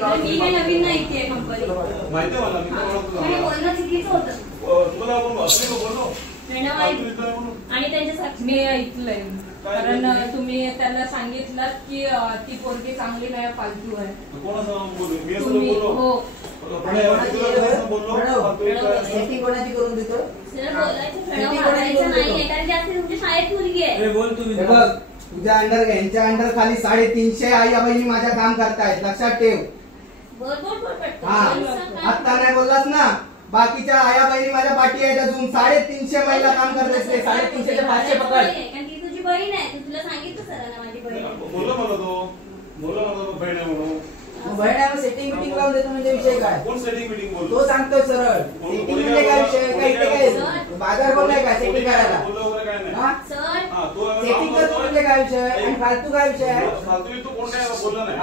मी काय नवीन नाही इथे कंपनी माहिती आहे मला. मी बोलणं चुकीचं होतं. तुला बोललो आणि त्यांच्यासाठी मी ऐकलंय कारण तुम्ही त्यांना सांगितलं की ती पोरगी चांगली नाही फालतू आहे. हो कोणाची करून देतो शाळेत मुलगी आहे. तुझ्या अंडर यांच्या अंडर खाली 350 आई बहिणी माझ्या काम करतायत, लक्षात ठेव. आता नाही बोललास ना, बाकीच्या आया बहिणी माझ्या पाठी आहेत अजून. 350 महिला काम करत असते. 350 चे 500 पकड. तुझी बहीण आहे, तुला सांगितलं सरांना माझी बहीण बोललो मला तो बहीण आहे म्हणून. बहीण आहे सेटिंग मिटिंग लावून देतो म्हणजे विषय काय? कोण सेटिंग मिटिंग बोलतो? तो सांगतोय सरळ. सेटिंग म्हणजे काय विषय? काय बाजार बोललाय का सेटिंग करायला? सेटिंग करतो म्हणजे काय विषय आणि फालतू काय विषय आहे? फालतू तू कोण काय बोलला नाही.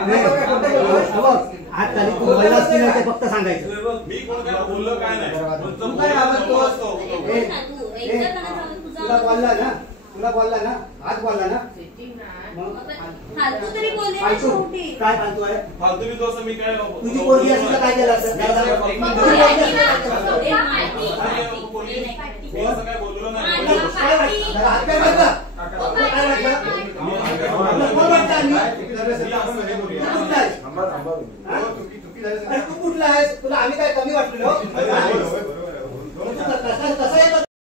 हात खाली तू बोललास की नाही ते फक्त सांगायचं. मी कोण काय बोललो काय नाही. तू काय आवडतोस? तुला बोलला ना, तुला बोलला ना, हात बोलला ना. फालतू तरी बोलले ना शेवटी. काय फालतू आहे? फालतू मी तो असं मी काय तुझी पोरगी असती तर काय केलं असतं? मी असं काय बोललो नाही. तू कुठला आहेस? तुला आम्ही काय कमी वाटलो?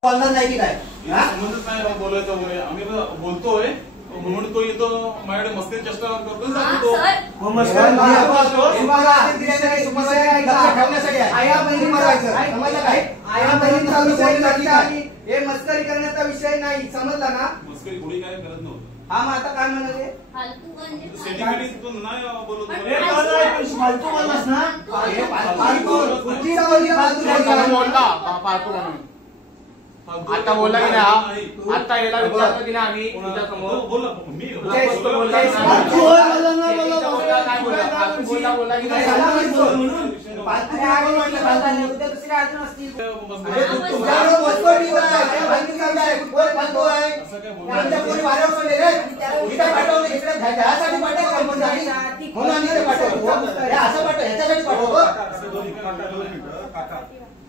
बोलणार नाही की काय? समजच नाही बोलायचं वगैरे. आम्ही बोलतोय म्हणून तो येतो माझ्याकडे मस्ती चेष्टा करतो. हे मस्करी करण्याचा विषय नाही, समजला ना? मस्करी कोणी काय करत नव्हतं. हा मग आता काय म्हणाले? फालतू म्हणजे सेटिंग तू नाही बोलत. फालतू बोललास ना? आता बोलला की नाही? आता याला विचारलं की नाही आम्ही तुझ्या समोर बोलला मी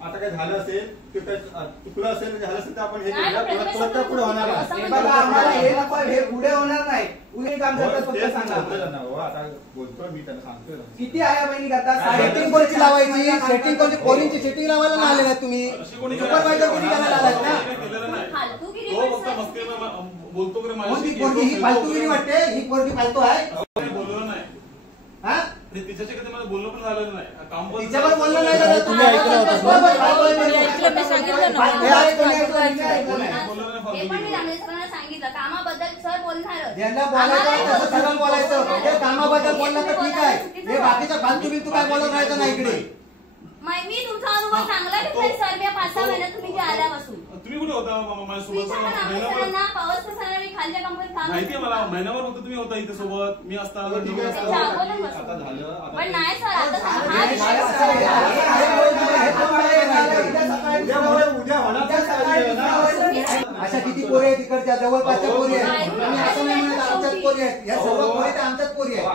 आता काय झालं असेल चुकलं असेल झालं असेल तर आपण हे पुढे होणार हे पुढे होणार नाही. उद्या काम करतात फक्त सांगा. आता बोलतोय मी त्यांना सांगतोय किती आया बहिणी करतात? सेटिंग कोणची लावायची? सेटिंग कोणची? पोरींची सेटिंग लावायला नाही आले ना तुम्ही? सुपरवायझर कोणी करायला आलात ना? बोलतो ही फालतूगिरी वाटते. ही पोरगी फालतू आहे. बोललो नाही. हा तिच्याच्या कधी मला बोलणं पण झालं नाही. काम तिच्यावर बोलणं नाही झालं. तुम्ही ऐकलं होतं. मी सांगितलं ना सांगितलं कामाबद्दल सर बोलणार. ज्यांना बोलायचं तसं सरळ बोलायचं. हे कामाबद्दल बोललं तर ठीक आहे. हे बाकीचं फालतू बिलतू काय बोलत राहायचं नाही इकडे. मी तुमचा अनुभव चांगला घेतलाय सर. मी 5-6 महिन्यात तुम्ही जे आल्यापासून. तुम्ही कुठे होता माझ्यासोबत? खालच्या कंपनीत काम माहितीये मला. महिन्यावर होतं तुम्ही होता इथे सोबत. मी असताना पण नाही सर आता अशा किती पोरी आहेत तिकडच्या जवळपासच्या पोरी आहेत. आम्ही असं नाही म्हणत आमच्याच पोरी आहेत. या सर्व पोरी तर आमच्याच पोरी आहेत.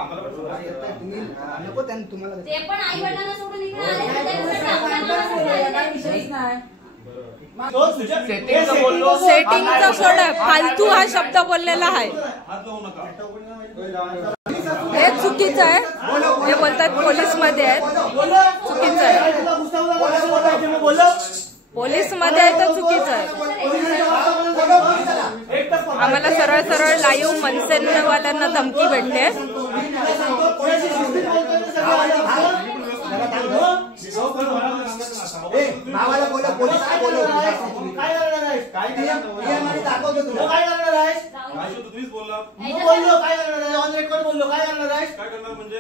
तुम्ही नको त्यांना तुम्हाला ते पण आई वडिलांना सोडून इकडे आले. सेटिंगचा सोडा फालतू हा शब्द बोललेला आहे. हे चुकीचं आहे. हे बोलतात पोलीस मध्ये आहेत. चुकीचं आहे. पोलीस मध्ये आहे तर चुकीचं आहे. आम्हाला सरळ सरळ लाईव्ह मनसेवाल्यांना धमकी भेटते. भावाला बोला पोलीस काय बोलव काय करणार आहेस? काय दाखवतो तुला काय करणार आहेस? तुम्हीच बोलला. बोललो काय करणार आहे? ऑन रेकॉर्ड बोललो काय करणार आहेस? काय करणार म्हणजे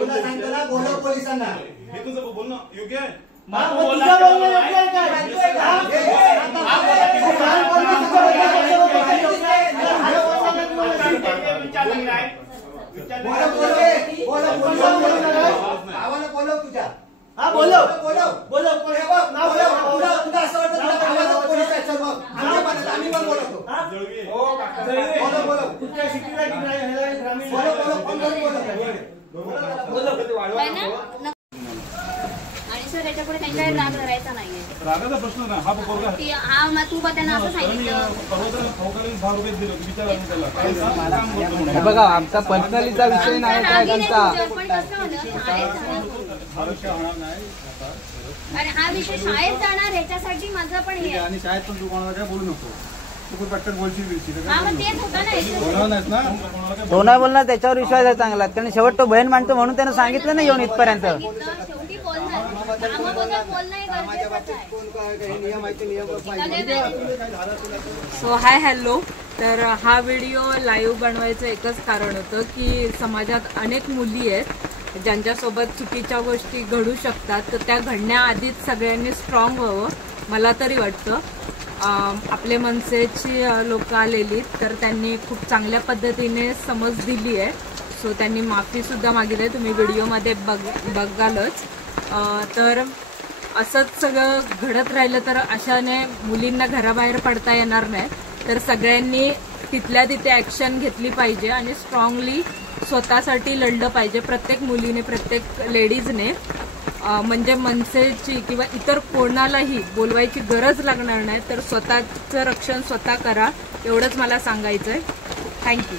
तुला सांगतो ना बोलव पोलिसांना. हे तुझं बोलणं योग्य आहे? बोलव तुझ्या. हा बोलव बोलव बोलव तुला असं वाटतं पोलीस आहेत सर्व. आम्ही पण बोलवतो. बोलव बोलव तुझ्या सिटीला बोलव बोलव वाढवा आहे ना? नको. आणि सर याच्यापुढे त्यांच्यावर राग धरायचा नाहीये रागाचा प्रश्न नाही, हा पोरगा आहे. तू बा त्यांना असं तर मी सांगितलं परवा खाऊकाला 10 रुपये दिले, विचारा मी त्याला काय काम करतो म्हणून. बघा आमचा पर्सनलीचा विषय नाही काय त्यांचा. पण कसं होतं, शाळेत जाणार. आरोग्य होणार नाही आणि हा विषय शाळेत जाणार ह्याच्यासाठी माझं पण हे आहे. आणि शाळेत पण तू कोणाला काय बोलू नको. तू पण पटकन बोलशील बिलशील. हा मग तेच होतं ना याच्यात. बोलणार नाहीस ना. तो नाही बोलणार त्याच्यावर विश्वास आहे चांगला, कारण शेवट तो बहीण मानतो म्हणून त्यानं सांगितलं ना येऊन इथपर्यंत. शेवटी बोलणार कामाबद्दल बोलणं हे गरजेचंच आहे. So hi hello. तर हा व्हिडिओ लाईव्ह बनवायचं एकच कारण होतं की समाजात अनेक मुली आहेत ज्यांच्यासोबत चुकीच्या गोष्टी घडू शकतात, तर त्या घडण्याआधीच सगळ्यांनी स्ट्रॉंग व्हावं मला तरी वाटतं. आपले मनसेची लोक आलेली तर त्यांनी खूप चांगल्या पद्धतीने समज दिली आहे. सो त्यांनी माफीसुद्धा मागितली, तुम्ही व्हिडिओमध्ये बघालच. तर असंच सगळं घडत राहिलं तर अशाने मुलींना घराबाहेर पडता येणार नाही. तर सगळ्यांनी तिथल्या तिथे ॲक्शन घेतली पाहिजे आणि स्ट्रॉंगली स्वतःसाठी लढलं पाहिजे, प्रत्येक मुलीने, प्रत्येक लेडीजने. म्हणजे मनसेची किंवा इतर कोणालाही बोलवायची गरज लागणार नाही. तर स्वतःचं रक्षण स्वतः करा, एवढंच मला सांगायचं आहे. थँक्यू.